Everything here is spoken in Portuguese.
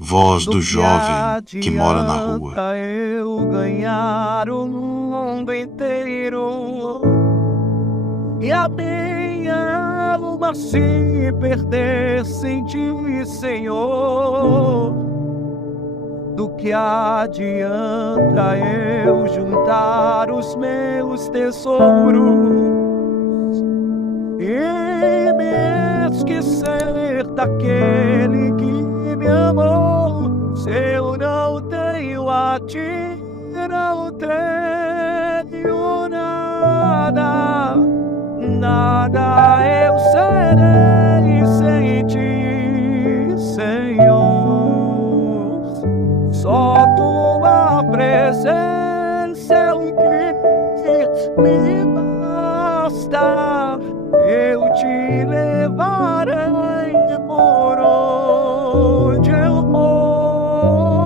voz do jovem que mora na rua. Eu ganhar o mundo inteiro e a minha alma se perder sem ti, Senhor. Do que adianta eu juntar os meus tesouros e me esquecer daquele que me amou? Se eu não tenho a ti, não tenho nada, nada eu serei sem ti, Senhor. Só tua presença é o que me basta. Eu te levo